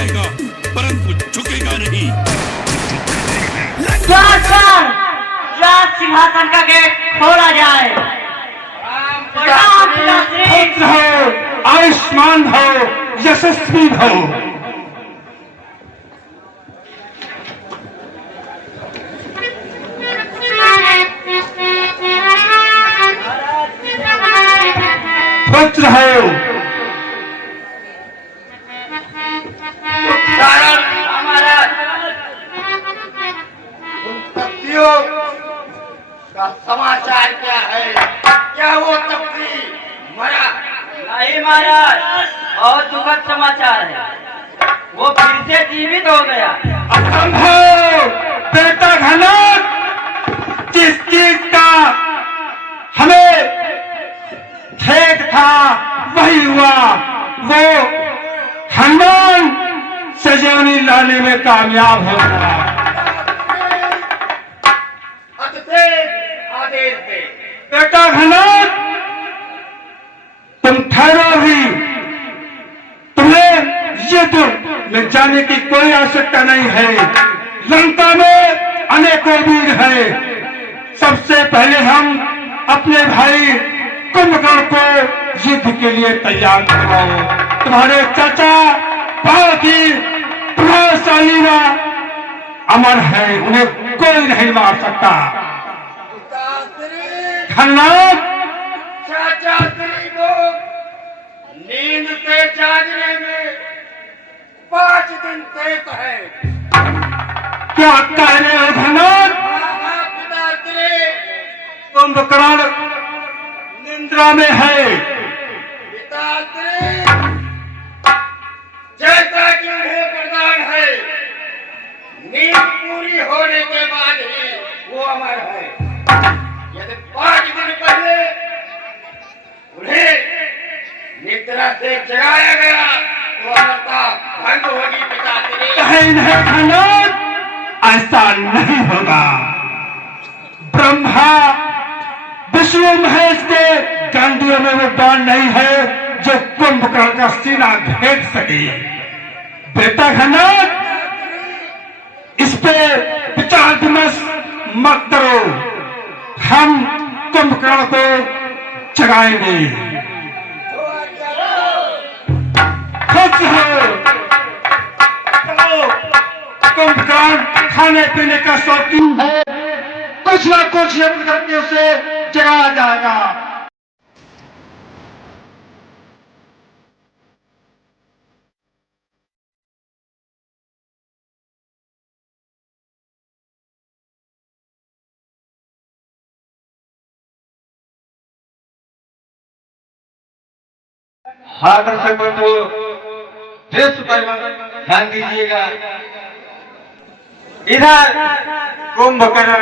जाएगा परंतु झुकेगा नहीं। राज सिंहासन का गेट खोला जाए। पुत्र हो, आयुष्मान हो, यशस्वी हो। पुत्र हो, का समाचार क्या है? क्या वो तपसी मरा? नहीं महाराज, और दुखद समाचार है, वो फिर से जीवित हो गया। असंभव! बेटा घनक, जिस चीज का हमें खेद था वही हुआ। वो हनुमान सजौनी लाने में कामयाब हो गया। आदेश दे। बेटा घनक, तुम ठहरो भी। तुम्हें युद्ध में जाने की कोई आवश्यकता नहीं है। लंका में अनेकों वीर हैं। सबसे पहले हम अपने भाई कुंभकर्ण को युद्ध के लिए तैयार करवाओ। तुम्हारे चाचा बहुत ही प्रभावशाली व अमर है, उन्हें कोई नहीं मार सकता। घनक, चाचा श्री को नींद से जागने में 5 दिन शेष है। क्या कह रहे हो घनक? पिताश्री, कुंभकर्ण निंद्रा में है। पिताश्री, जैसा कि उन्हें प्रदान है, नींद पूरी होने के बाद ही वो अमर है। यदि 5 दिन पहले उन्हें निद्रा से जगाया गया तो अमरता भंग होगी। पिताश्री, कहीं नहीं घनक, ऐसा नहीं होगा। ब्रह्मा विष्णु महेश के गांडियों में वो बाण नहीं है जो कुंभकर्ण का सीना भेद सके। बेटा घनक, इस पे विचार विमर्श मत करो। हम कुंभकर्ण को जगाएंगे। खुश हो। कुंभकर्ण खाने पीने का शौकीन है, कुछ ना कुछ यत्न करके उसे जगाया जाएगा। हाँ दर्शकों, तो दृश्य पर ध्यान दीजिएगा। इधर कुंभकर्ण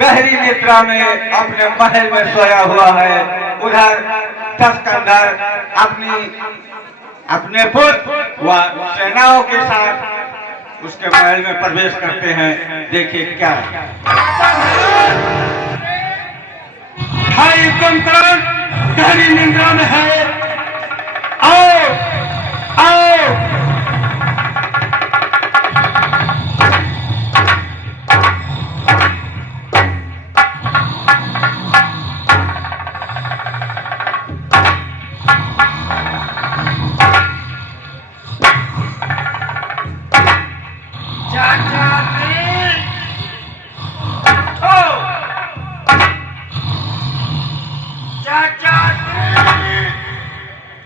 गहरी निद्रा में अपने महल में सोया हुआ है। उधर तस्कंदर अपने पुत्र व सेनाओं के साथ उसके महल में प्रवेश करते हैं। देखिए क्या भाई कुंभकर्ण गहरी निद्रा में है। आओ आओ।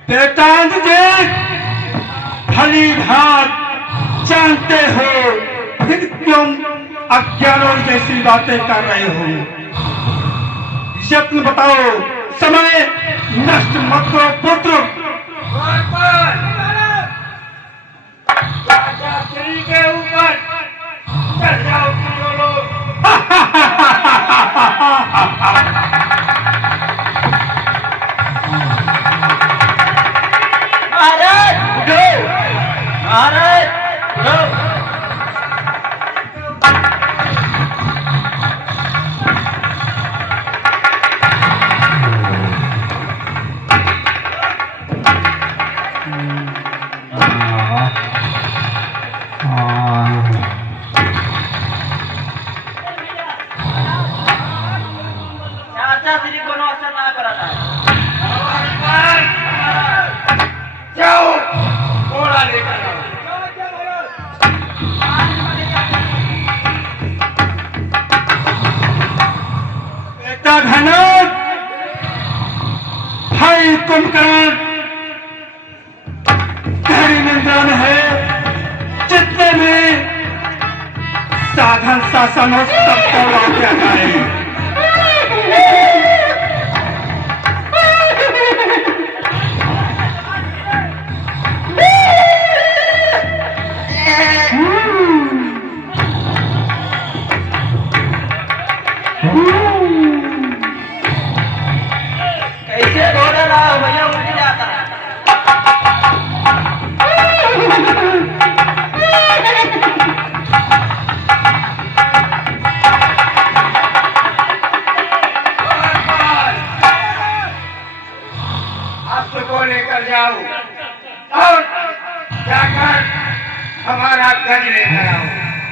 बेटांज जी, भली भात जानते हो, फिर क्यों अज्ञानों जैसी बातें कर रहे हो? यत्न बताओ, समय नष्ट मत करो पुत्र। चाचा श्री के ऊपर चढ़ जाओ तुम लोग। चाचा श्री को असर ना करा था। जाओ घोड़ा लेकर आओ। बेटा धनक, भाई कुंभकर्ण गहरी निंदा में है। जितने भी साधन शासन हो सबको वाक्य जाए। कैसे घोड़ा रहा हो भैया, उठ जाता है। अस्त्र को लेकर जाओ और जाकर हमारा गज लेकर आओ।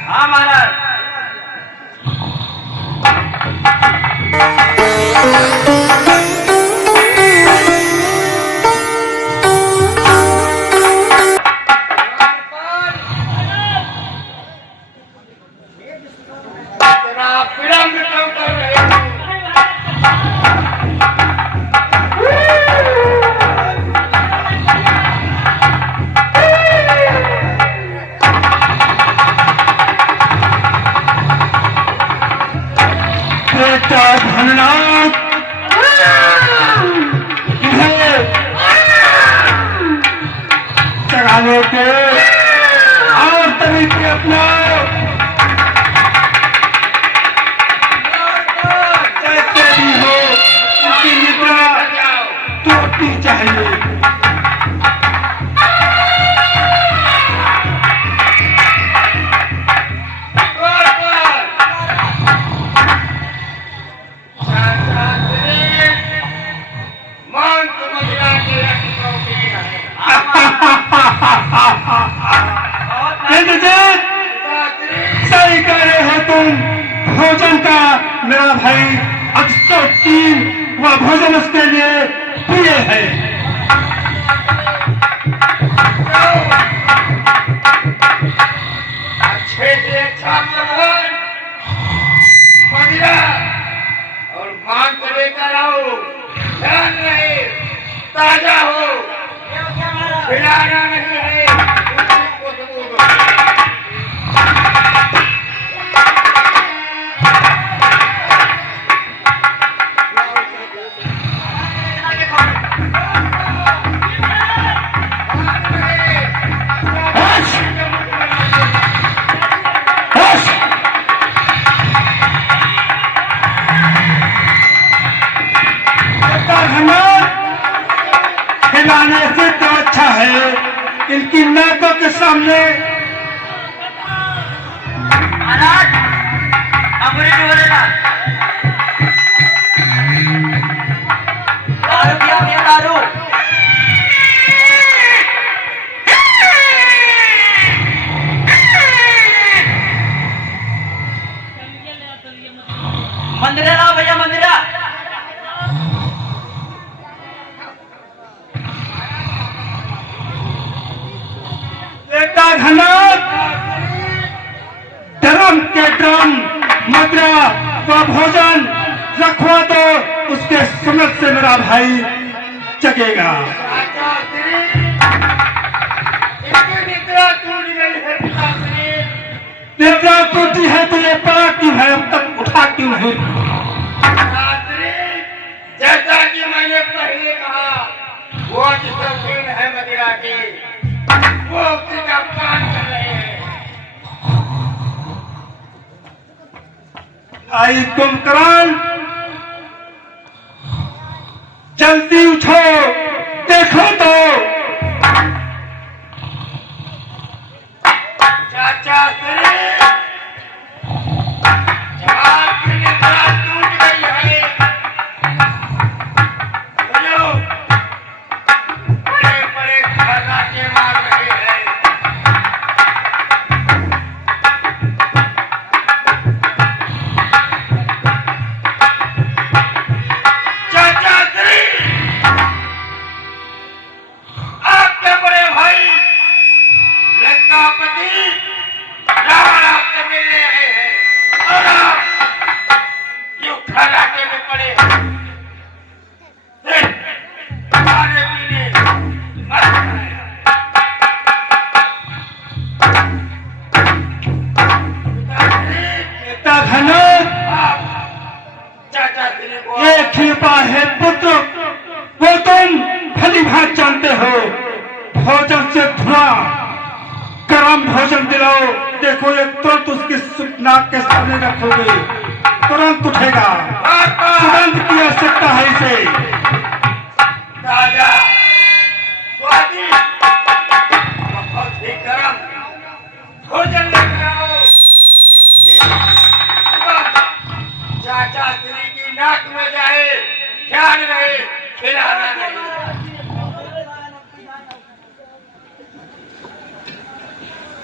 हाँ महाराज। इतना विलंब क्यों कर रहे हो? बेटा धननाथ, इन्हें चढ़ाने के और तरीके अपनाओ। जैसे भी हो उसकी निद्रा टूटनी चाहिए। सही कह रहे हो तुम। भोजन का मेरा भाई अक्सर तीन वह भोजन उसके लिए प्रिय है। अच्छे से अच्छा भोजन मदिरा और मांस लेकर आओ। ध्यान रहे ताजा हो, खिलाना नहीं है। उसी को सबूत हो। खिलाने से तो अच्छा है इनकी नाकों के सामने। महाराज अमृत बोलेगा। दारू पिया भैया, दारू। मंदिर लाओ भैया, मंदिर। बेटा धनक, ड्रम के ड्रम मदिरा व भोजन रखवा दो। उसके सुनत से मेरा भाई जगेगा। इसकी निद्रा टूट गई है पिताश्री। निद्रा टूटी है तो ये पड़ा क्यों है? अब तक उठा क्यों नहीं? पिताश्री, जैसा कि मैंने पहले कहा, वो शौकीन है मदिरा की। वो उसी का पान कर रहे हैं। आई कुंभकर्ण, जल्दी उठो, देखो तो। चाचा श्री, आपकी निद्रा टूट गई है। बोलो, बड़े बड़े खर्राटे मार रहे हैं। उसे धुआं गरम भोजन दिलाओ। देखो ये तुरंत उसकी नाक के सामने रखोगे, तुरंत उठेगा। तुरंत की आवश्यकता है इसे। राजा स्वादिष्ट बहुत ही गरम भोजन लेकर आओ। चाचा श्री की नाक में जाए, ध्यान रहे, खिलाना नहीं।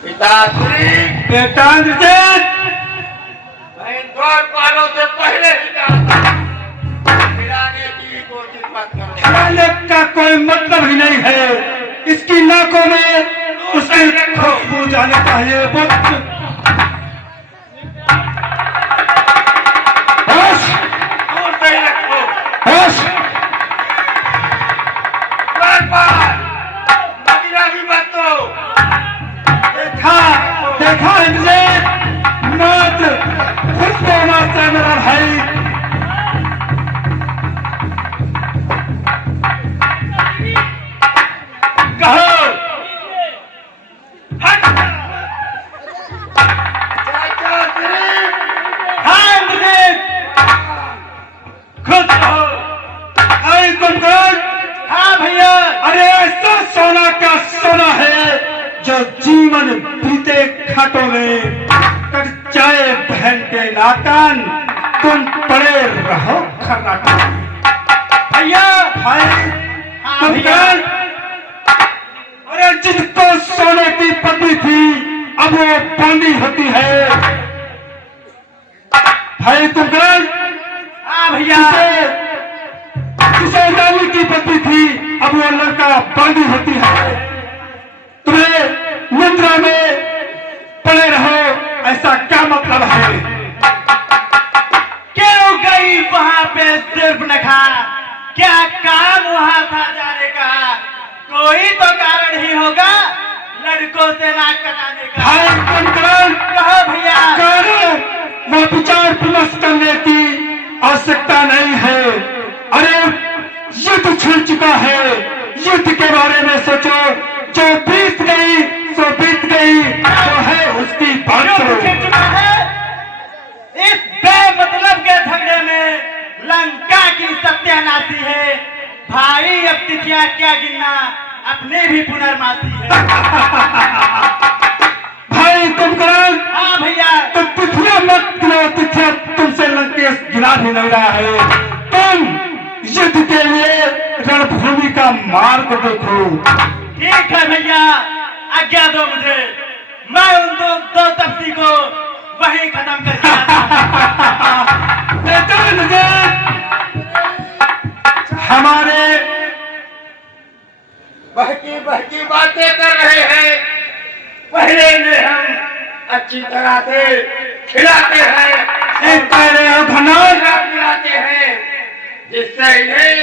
पिताश्री बेटा इंद्रजीत, मैं द्वारपालों से पहले ही कहा था खिलाने की कोशिश मत करो। खाने का कोई मतलब ही नहीं है। इसकी नाकों में उसकी खुशबू जानी चाहिए। दूर से ही रखो। द्वारपाल मदिरा भी मत दो। देखा इंद्रजीत, मत खुशबू मारता है मेरा भाई। कहो चाचा श्री हाँ इंद्रजीत, खुश रहो। आई कुमकुम, हाँ भैया। अरे ऐसा सोना का सोना है जो जीवन बीते खाटों में कट जाए बहन के नातन। तुम पड़े रहो खर्राटा। भैया भाई कुमकुम, अरे जिसको सोने की पत्नी थी अब वो बांदी होती है। भाई कुमकुम, हाँ भैया। जिसे रानी की पत्नी थी अब वो लड़का बांदी होती है। तुम्हें निद्रा में पड़े रहो, ऐसा क्या मतलब है? क्यों गई वहाँ पे सिर्फ नखा? क्या काम वहाँ था जाने का? कोई तो कारण ही होगा लड़कों से नाक कटाने का। भाई कुमकुम, कहो भैया। कारण वो विचार विमर्श करने की आवश्यकता नहीं है। अरे युद्ध छिड़ चुका है, युद्ध के बारे में सोचो। जो बीत गई सो बीत गई, जो है उसकी बात करो। चुका है इस बेमतलब के झगड़े में लंका की सत्यानाशी है। भाई अब तिथियां क्या गिनना, अपने भी पुनर्मासी है। भाई कुमकुम, हाँ भैया। तो तिथिया मत गिनो, तिथिया तुमसे लंकेश गिरा भी नहीं रहा है। तुम युद्ध के लिए रणभूमि का मार्ग देखो। ठीक है भैया, आज्ञा दो मुझे। मैं उन दो तपसी को वहीं खत्म करके आता हूं। बेटा मुझे हमारे बहकी बहकी बातें कर रहे हैं। पहले इन्हें हम अच्छी तरह से खिलाते हैं, एक कह रहे हो घनौर, खिलाते हैं जिससे इन्हें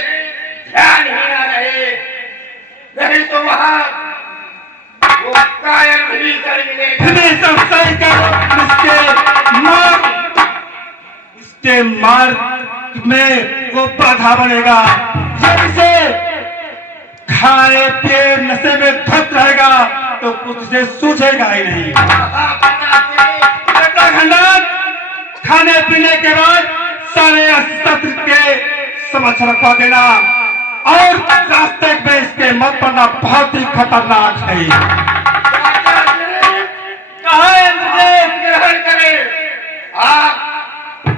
ध्यान ही ना रहे। नहीं तो वहाँ वो कायर भी कर मिलेगा। फिर सब सही कर इसके मार्ग में वो बाधा बनेगा। जब से खाए पिए नशे में धत रहेगा तो कुछ से सूझेगा ही नहीं। बेटा खंडन, खाने पीने के बाद सारे अस्त्र के समझ रखवा देना और रास्ते में इसके मत पड़ना, बहुत ही खतरनाक है। कहा है मुझे ग्रहण करें। आप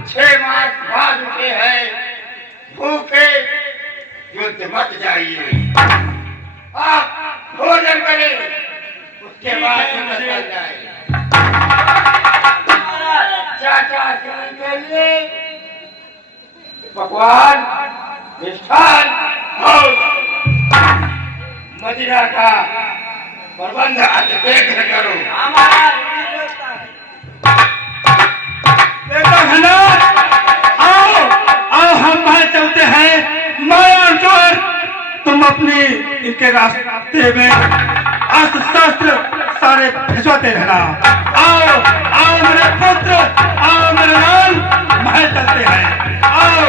6 मास बाद उठे हैं, भूखे युद्ध मत जाइए। आप भोजन करें, उसके बाद युद्ध चल जाए। चाचा के लिए पकवान, मिष्ठान और मदिरा का प्रबंध अतिदेख करो। बेटा खंडन, आओ आओ हम बाहर चलते हैं। माया जोर, तुम अपनी इनके रास्ते में अस्त्र शस्त्र सारे भिजवाते रहना। आओ आओ मेरे पुत्र, आओ मेरे लाल, बाहर चलते हैं। आओ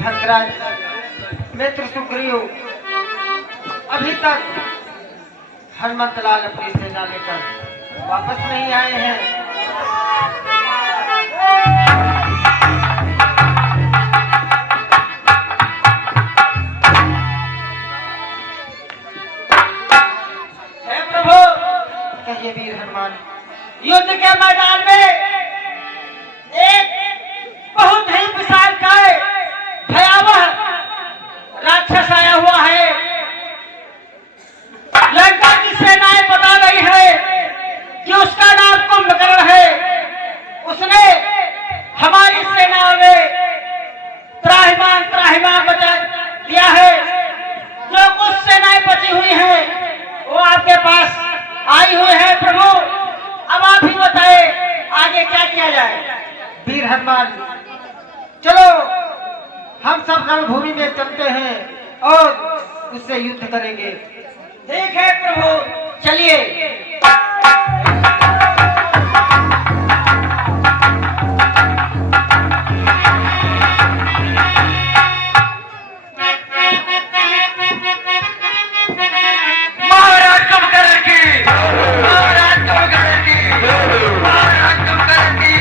धनराज, मित्र सुग्रीव अभी तक हनुमंतलाल अपनी सेना लेकर वापस नहीं आए हैं। हे प्रभु, कहिए वीर हनुमान। युद्ध के मैदान में एक बहुत ही विशालकाय भयावह राक्षस आया हुआ है। लंका की सेनाएं बता रही है कि उसका नाम कुंभकर्ण है। उसने हमारी सेनाओं में त्राहिमाम बचा दिया है। जो कुछ सेनाएं बची हुई हैं वो आपके पास आई हुई है प्रभु। अब आप ही बताए आगे क्या किया जाए। वीर हनुमान, चलो हम सब रणभूमि में चलते हैं और उससे युद्ध करेंगे। ठीक है प्रभु, चलिए। महाराज कुंभकर्ण की, महाराज कुंभकर्ण की, महाराज कुंभकर्ण की।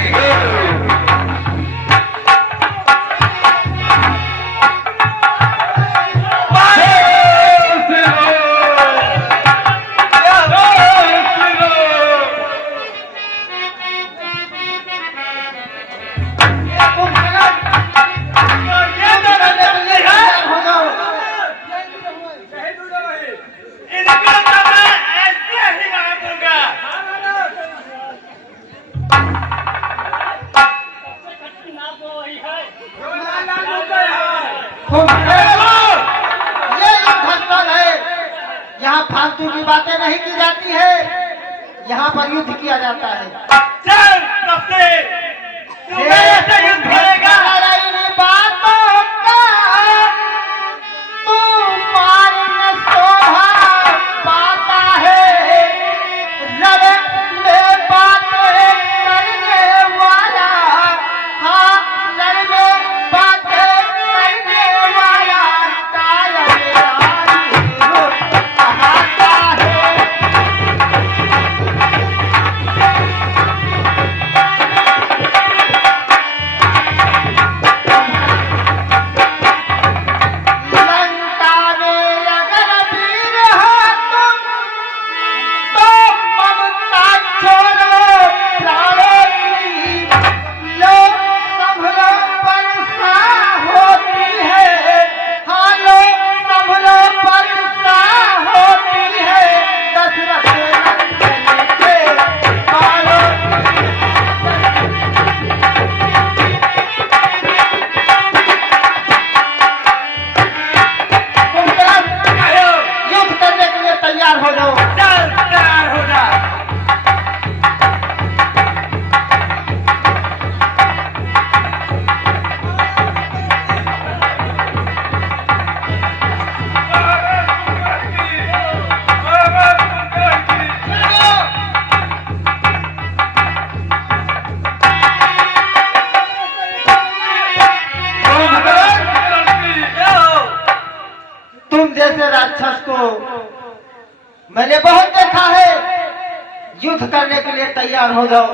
ये युद्धस्थल है, यहाँ फालतू की बातें नहीं की जाती है, यहाँ पर युद्ध किया जाता है। चल तब से तू मेरे से युद्ध करेगा। इन बातों का तू मार्ग शोभा पाता है, लड़े में बातें करने वाला, हाँ लड़े बातें करने वाला कायर कहाता है। लंका में अगर वीर हो तुम तो ममता छोड़ो प्राणों की, लो संभलो वर्षा होती है, हाँ लो संभलो वर्षा होती है। दशरथ नंदन के बालों युद्ध करने के लिए तैयार हो जाओ। चल तैयार हो जा। तुम जैसे राक्षस को मैंने बहुत देखा है। युद्ध करने के लिए तैयार हो जाओ।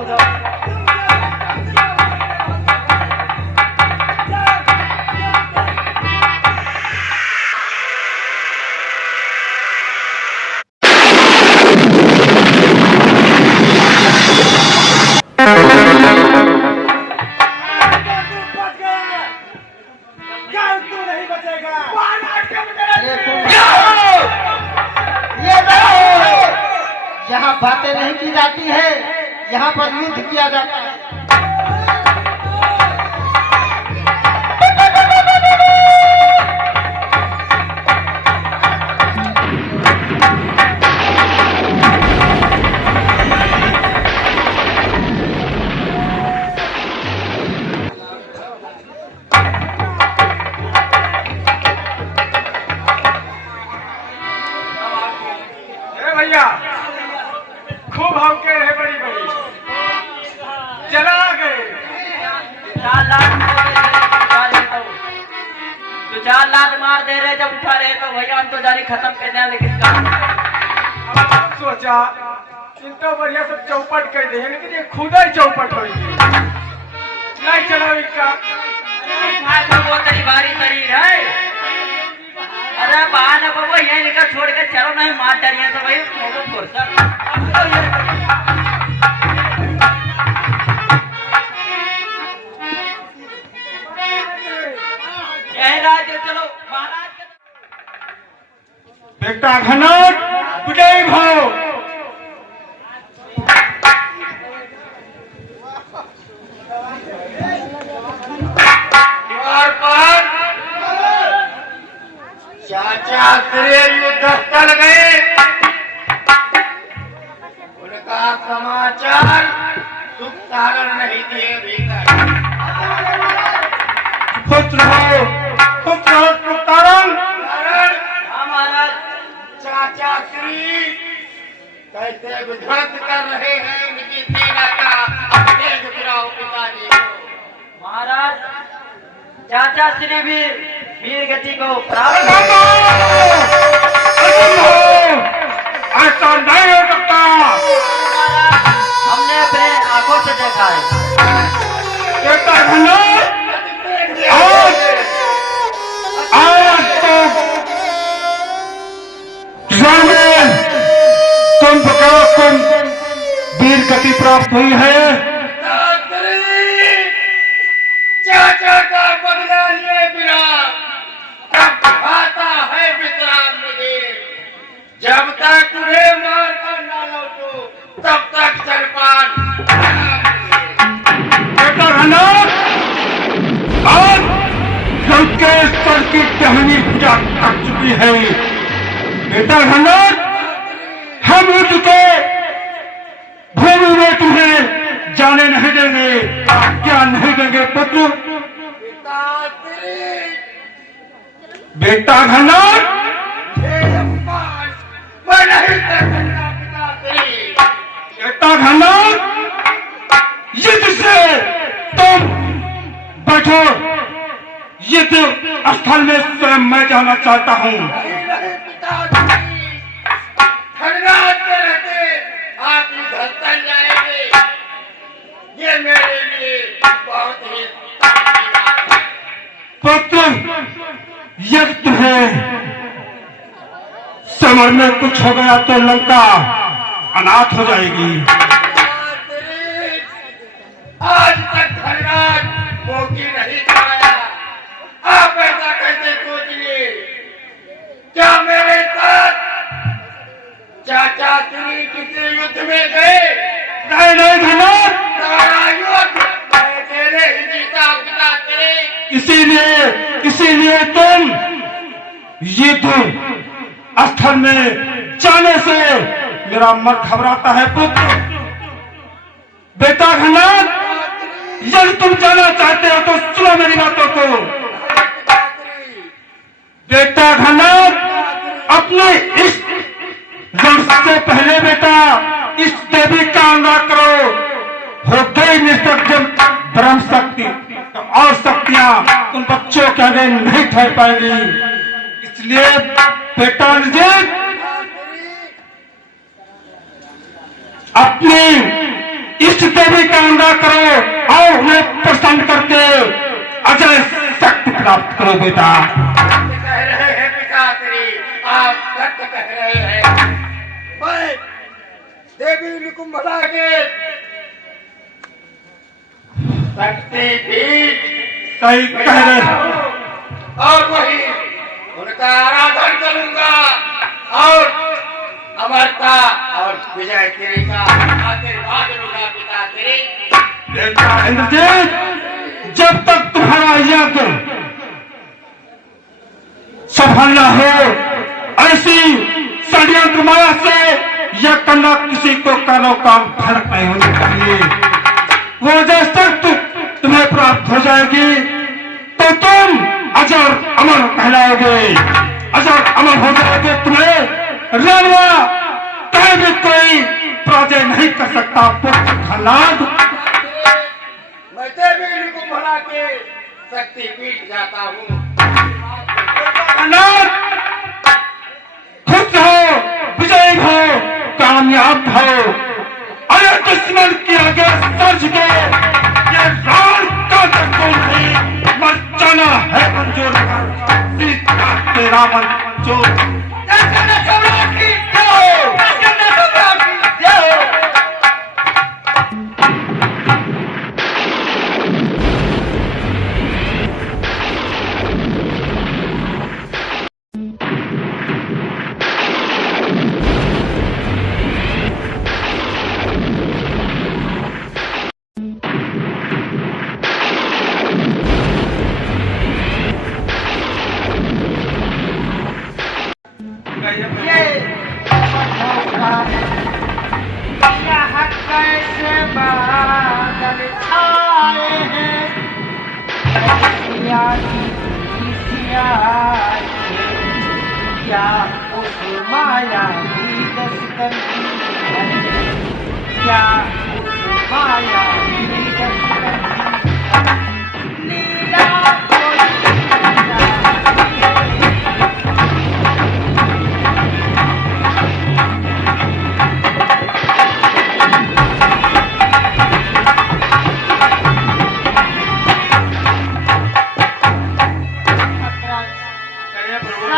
अरे ये देखो, यहाँ बातें नहीं की जाती है, यहाँ पर युद्ध किया जाता है। भैया खूब हौके रहे बड़ी बड़ी। तो 4 लात मार दे रहे जब उठा रहे तो भैया हम तो जारी खत्म करने लेकिन काम सोचा इनको बढ़िया सब चौपट कर दे लेकिन ये खुद ही चौपट हो नहीं चलाओ इनका वो तेरी बारी शरीर है। अरे बहाना बाबा यही निकल छोड़ के चलो नहीं मार डरिए तो भाई यही राज चलो महाराज बेटा घनट विजयी भाव चाचा तेरे युद्ध स्थल गए, उनका समाचार सुख सारण नहीं दिए भीतर। खुश रहो कारण महाराज चाचा श्री कैसे विध्वंस कर रहे हैं उनकी सेना का देख गिराओ पिताजी को। महाराज चाचा श्री भी वीर गति को प्राप्त ऐसा नहीं हो सकता। हमने अपने आंखों से देखा है। बेटा घनट आज तो तुम वीर गति प्राप्त हुई है। चाचा का बदला लिए बिना तब आता है विश्राम मुझे, जब तक उन्हें मार कर ना लौटो तब तक जलपान। बेटा घनट आज लंकेश्वर की टहनी पूजा कर चुकी है। बेटा घनट हम युद्ध के भूमि में तुम्हें जाने नहीं देंगे, क्या नहीं देंगे पुत्र। बेटा घनट मैं नहीं कर सकता पिताश्री। बेटा घनट युद्ध से तुम बैठो, युद्ध स्थल में स्वयं मैं जाना चाहता हूँ। नहीं पिताश्री, खड़गात में रहते आप इधर चल जाएंगे, ये मेरे लिए बहुत ही पुत्र यदि तुम्हें समर में कुछ हो गया तो लंका अनाथ हो जाएगी। आज तक खड़गात मौकी नहीं खाया, आप ऐसा कैसे सोच लिए? क्या मेरे साथ चाचा श्री किसी युद्ध में गए? नहीं घनट, सारा युद्ध मैं तेरे ही जीता पिता तेरे। इसीलिए तुम युद्ध स्थल में जाने से मेरा मन घबराता है पुत्र। बेटा घनट यदि तुम जाना चाहते हो तो सुनो मेरी बातों को। बेटा घनट अपने इस रण से पहले बेटा इस देवी का अनुराग करो। हो गई निष्ठक जब ब्रह्म शक्ति तो और शक्तियां उन बच्चों के आगे नहीं ठहर पाएंगी। इसलिए बेटा अनुजीत अपनी इष्ट देवी का अनुराग करो और उन्हें प्रसन्न करके अजय शक्ति प्राप्त करो बेटा। कह रहे हैं पिताश्री, आप सत्य कह रहे हैं। मैं देवी निकुंभला के शक्ति पीठ सही कह रहे हो। और वही उनका आराधन करूंगा और अमरता और विजय तेरी का आशीर्वाद लूंगा पिताश्री। बेटा इंद्रजीत जब तक तुम्हारा यज्ञ सफल न हो ऐसी षड्यंत्र माया से यह करना किसी को कानो काम फर्क नहीं होनी चाहिए। वो जब तक तुम्हें प्राप्त हो जाएगी तो तुम अजर अमर कहलाओगे, अजर अमर हो जाओगे। तुम्हें रणवा कहीं भी कोई पराजय नहीं कर सकता पुत्र प्रहलाद। मैं देवी निकुंभला के शक्ति पीठ जाता हूँ। कामयाब है। अरे दुश्मन की आगे सर झुके, ये रान का तकून नहीं, मर जाना है मंजूर कर, सीता तेरा मंजूर। यहाँ कैसे बादल छाए हैं, क्या उस माया की दस्तक है, क्या उस माया की दस्तक नीला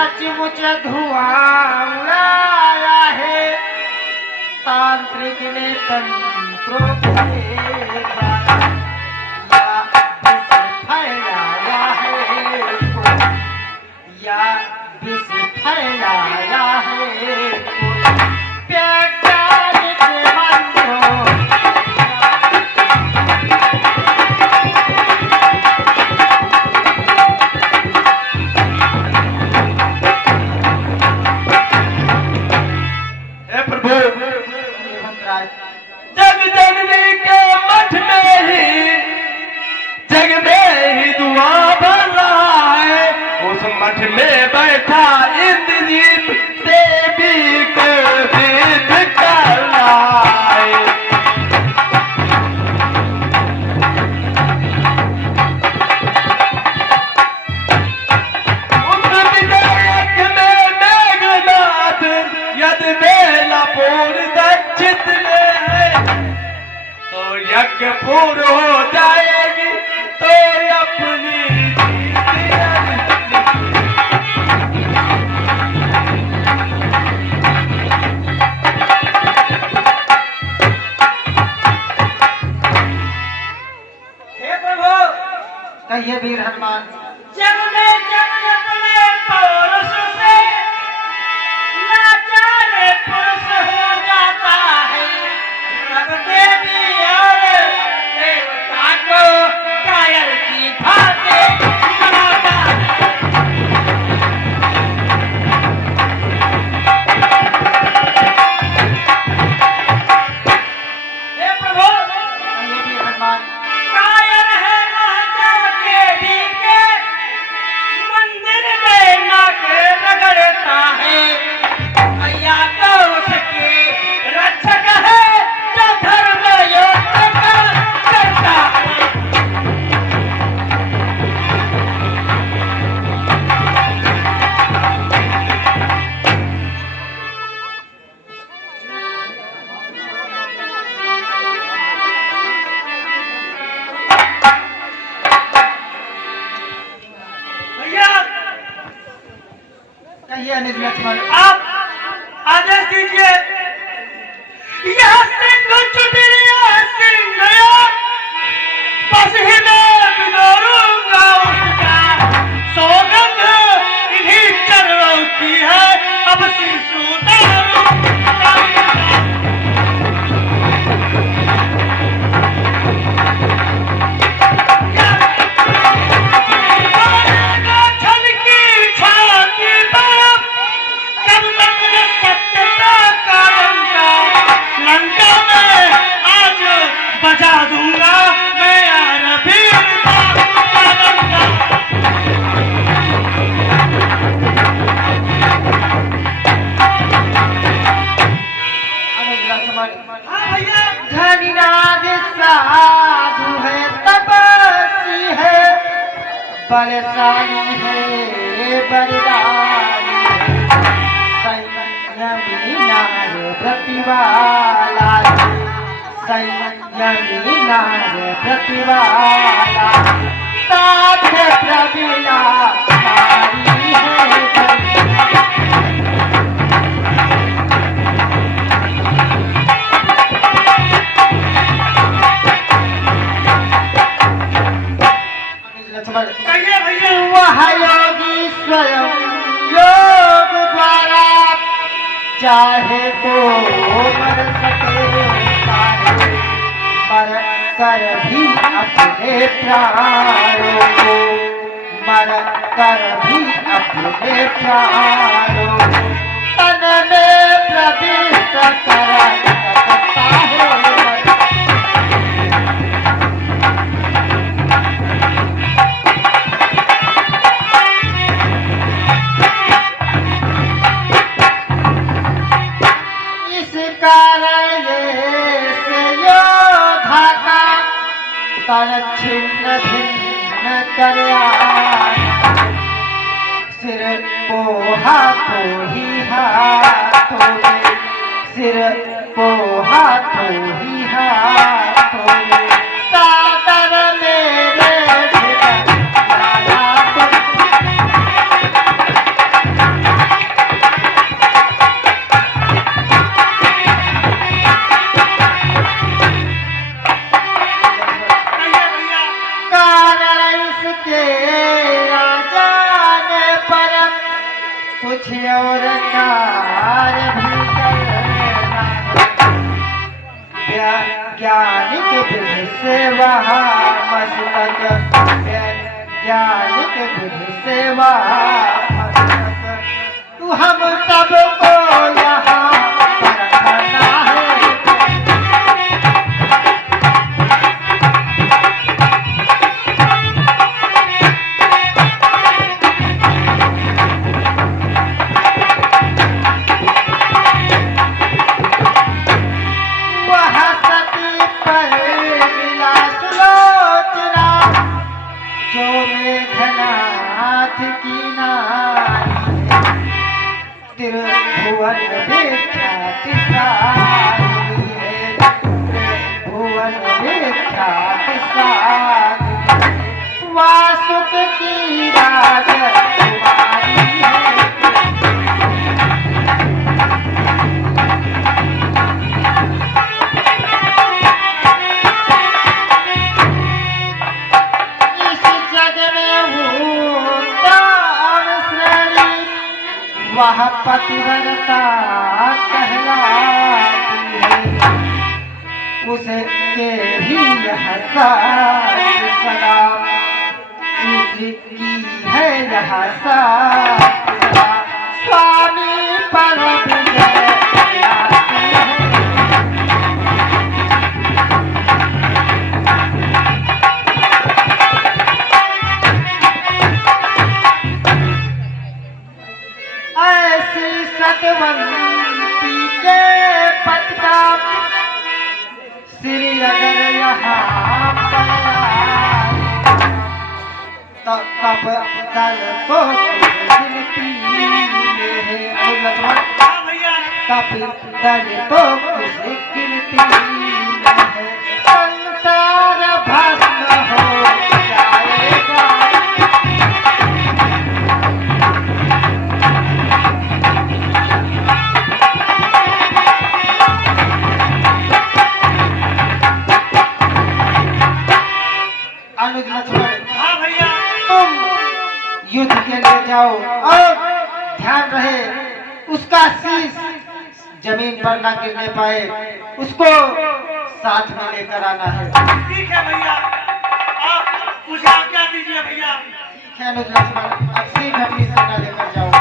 सचमुच धुआं उड़ाया है, तांत्रिक ने तंत्रों के द्वारा, या विष फैलाया है, या विष फैलाया है, वैज्ञानिक मंत्रों जग जननी के मठ में ही, जग में ही दुआ भर रहा है, उस मठ में बैठा इंद्रजीत देवी को भेद कर रहा है। उस विधेयक में मेघनाथ यदि बेला पूर्ण दक्षित में है, तो यज्ञ पूर्ण हो जाएगी, तो अपनी हे प्रभु, कहिए वीर हनुमान। जब मैं अपने पौरुष से लाचार पुरुष हो जाता है, तब देवी और देवता को कायर की भांति बनाता है। हे प्रभु, कहिए वीर हनुमान। कायर है राजा देवी के मंदिर में नाके रगड़ता है, मैया तो उसकी रक्षक है, जो धर्म युद्ध करता है। भैया कहिए अनिल लक्ष्मण। आप आदेश दीजिए, यह सिंह चुटिया सिंह गया, बस ही मैं बिगड़ूंगा उसका, सौगंध इन्हीं चरणों की है, अब शिशु छलकी छाती पर कब तक सत्यता का डंका, लंका में आज बजा दूंगा मैं यार वीर का डंका। अनिल लक्ष्मण। हाँ भैया, धनिराज साधु है, तपस्वी है, बलशाली है, बलिदानी है, संयमी नार व्रती करिवाला संयमी नार प्रतिवाला साथ प्रबिला हमारी है कहिए भैया वह योगी स्वयं योग द्वारा चाहे तो मर सके चाहे मर कर भी अपने प्राणों को मर कर भी अपने प्राणों को तन में प्रविष्ट कर सकता है कारण से योधा का तन छिन्न भिन्न कर सिर को हाथों ही हाथों में सिर को हाथों ही हाथों में सादर मेरे कुछ और कार भी करना वैज्ञानिक विधि से वहाँ मस्तक वैज्ञानिक विधि से वहाँ मस्तक तू हम सबको यहाँ परखना है जो मेघनाथ की नारी त्रिभुवन विख्यात सारी है त्रिभुवन विख्यात सारी वासुक की राजकुमारी है वह पतिव्रता कहलाती है उसके ही यह साथ सदा उसकी है यह साथ सदा स्वामी पर विजय आती है ऐसी सतवंती के पद का श्री अगर यहाँ पर आए, तो कब कल को गिनती है कब कल तो किसी गिनती है संसार भस्म हो जाएगा तुम युद्ध के लिए जाओ और ध्यान रहे उसका शीश जमीन पर ना गिरने पाए उसको साथ में लेकर आना है। ठीक है भैया आप मुझे आज्ञा दीजिए भैया। ठीक है अनुज लक्ष्मण अब शीघ्र अपनी सेना लेकर जाओ।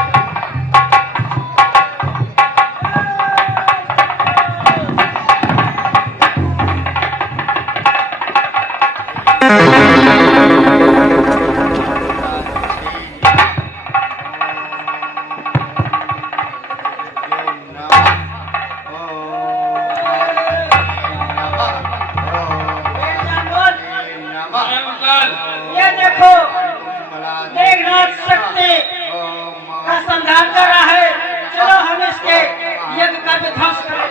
ये देखो मेघनाथ शक्ति का संधान कर रहा है। चलो हम इसके यज्ञ का विध्वंस करें।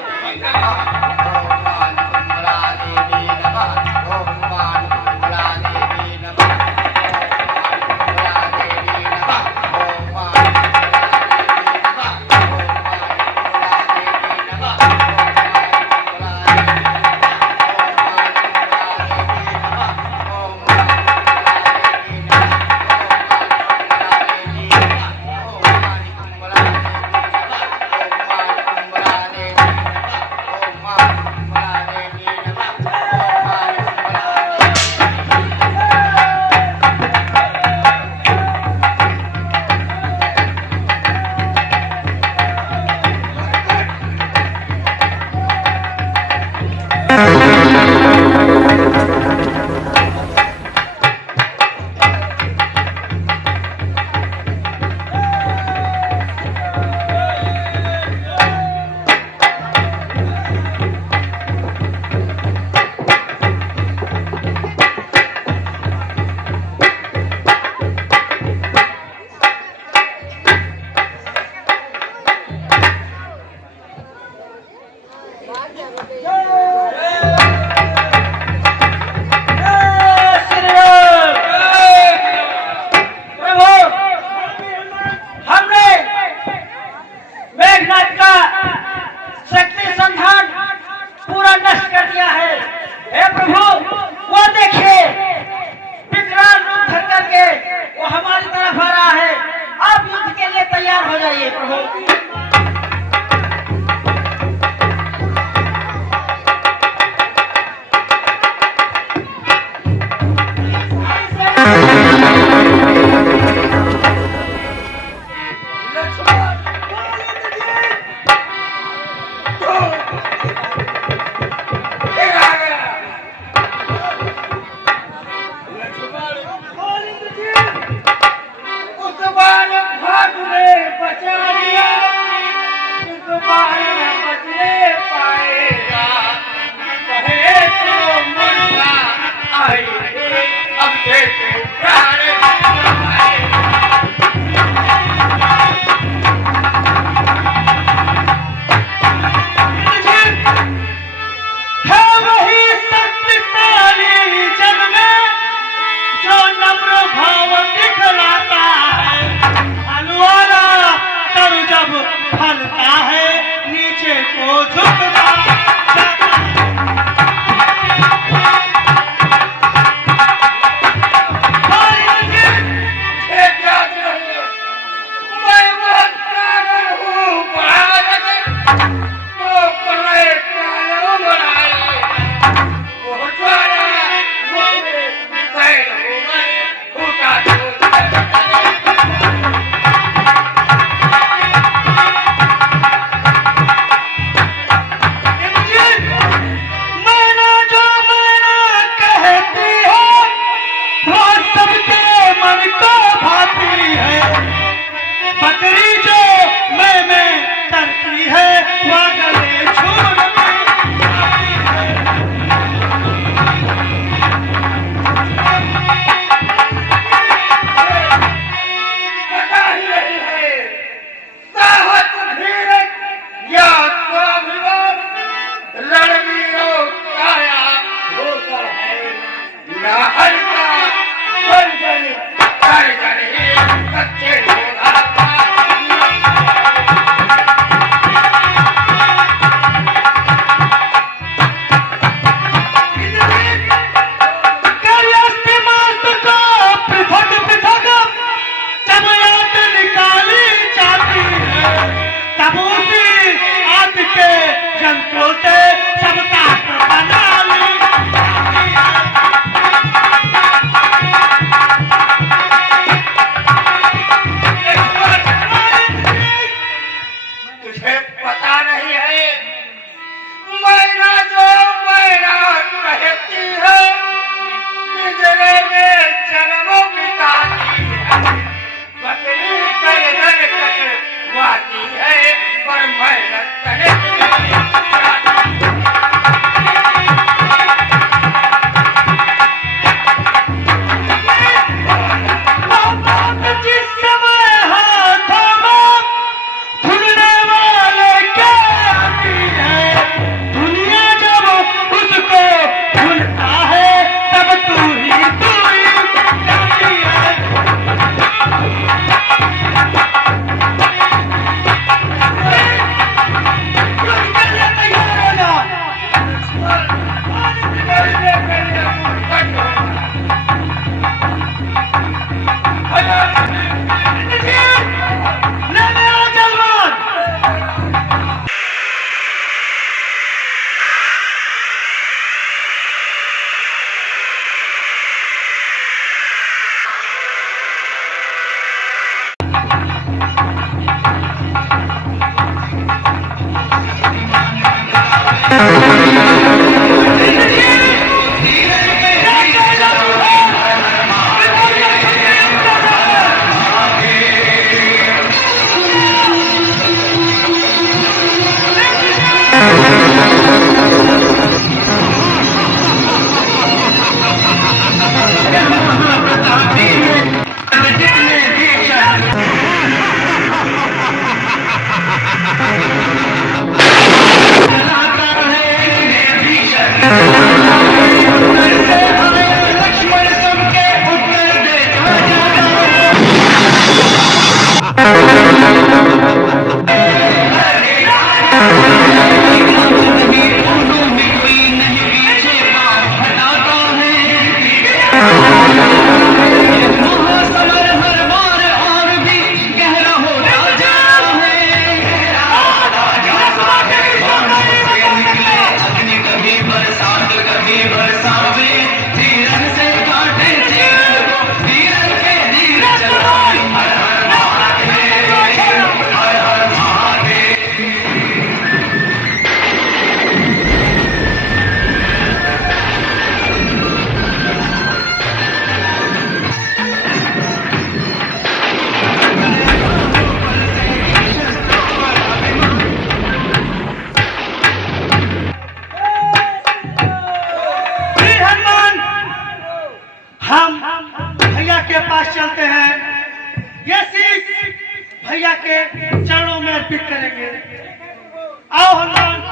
Thank you. भैया के चरणों में अर्पित करेंगे। आओ हनुमान।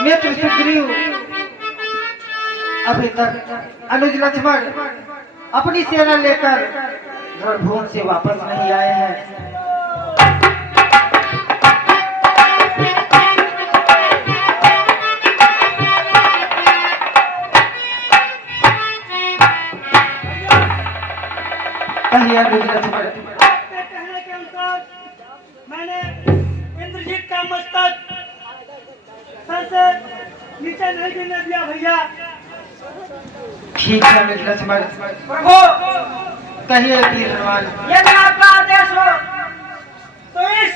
मित्र सुग्रीव अभी तक अनुज लक्ष्मण अपनी सेना लेकर रणभूमि से वापस नहीं आए हैं। अनुज लक्ष्मण आपके कहने के अनुसार मैंने इंद्रजीत का मस्तक सर से नीचे नहीं गिरने दिया भैया। ठीक है अनुज लक्ष्मण। प्रभु कहिए वीर हनुमान। यदि आपका आदेश हो तो इस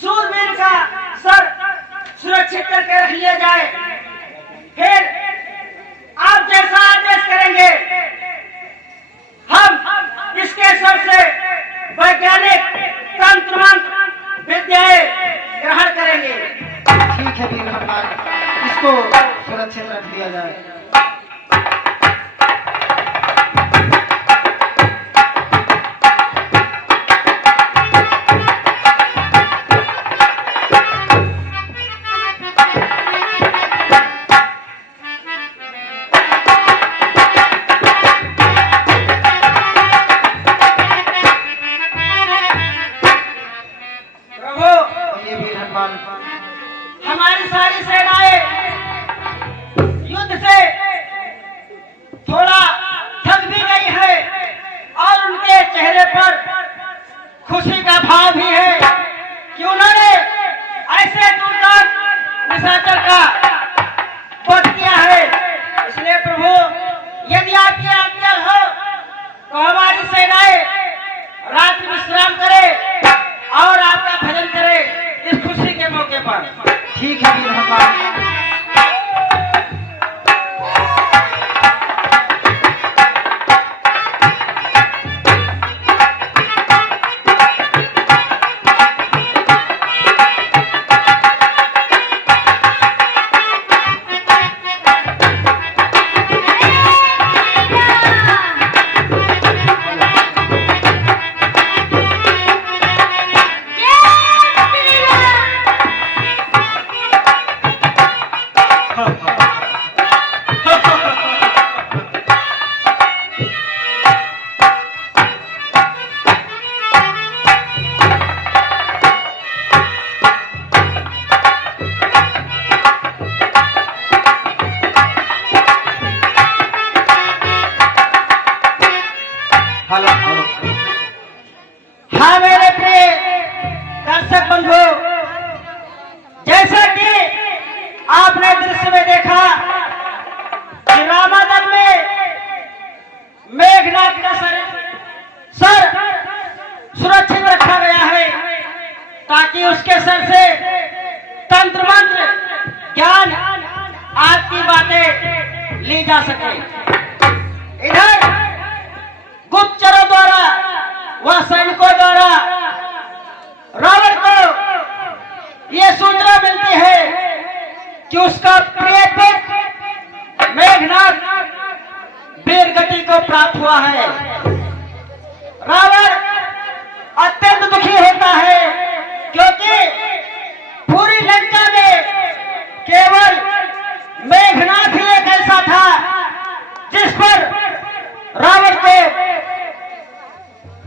सूरवीर का सर सुरक्षित करके रख लिया जाए। फिर आप जैसा आदेश करेंगे हम इसके सर से वैज्ञानिक तंत्र मंत्र विद्याएं ग्रहण करेंगे। ठीक है वीर हनुमान, इसको सुरक्षित रख दिया जाए। हमारी सारी सेनाएं युद्ध से थोड़ा थक भी गई है और उनके चेहरे पर खुशी का भाव भी है कि उन्होंने ऐसे दुर्दांत निशाचर का वध किया है। इसलिए प्रभु यदि आपकी आज्ञा हो तो हमारी सेनाएं रात्रि विश्राम करे और आपका भजन करे इस खुशी के मौके पर। ठीक है वीर हनुमान। हाँ मेरे प्रिय दर्शक बंधु, जैसा कि आपने दृश्य में देखा कि रामायण में मेघनाथ का सर सुरक्षित रखा गया है ताकि उसके सर से तंत्र मंत्र ज्ञान आदि की बातें ली जा सके। इधर गुप्तचरों द्वारा व सैनिकों द्वारा रावण को ये सूचना मिलती है कि उसका प्रिय पुत्र मेघनाथ वीर गति को प्राप्त हुआ है। रावण अत्यंत दुखी होता है क्योंकि पूरी लंका में केवल मेघनाथ ही एक ऐसा था जिस पर रावण को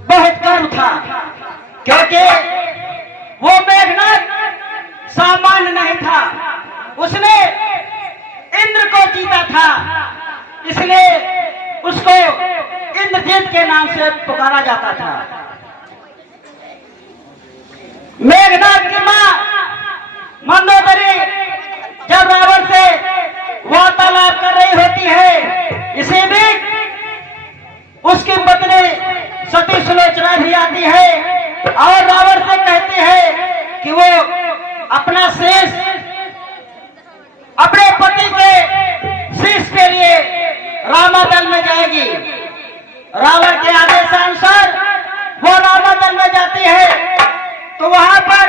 बहुत गर्व था, क्योंकि वो मेघनाथ सामान्य नहीं था। के नाम से पुकारा जाता था। मेघनाथ की मां मंदोदरी जब रावण से वार्तालाप कर रही होती है, इसी बीच उसकी पत्नी सती सुलोचना भी आती है और रावण से कहती है कि वो अपना शीश अपने पति के शीश के लिए रामादल में जाएगी। रावण के आदेशानुसार वो रामादल में जाती है तो वहां पर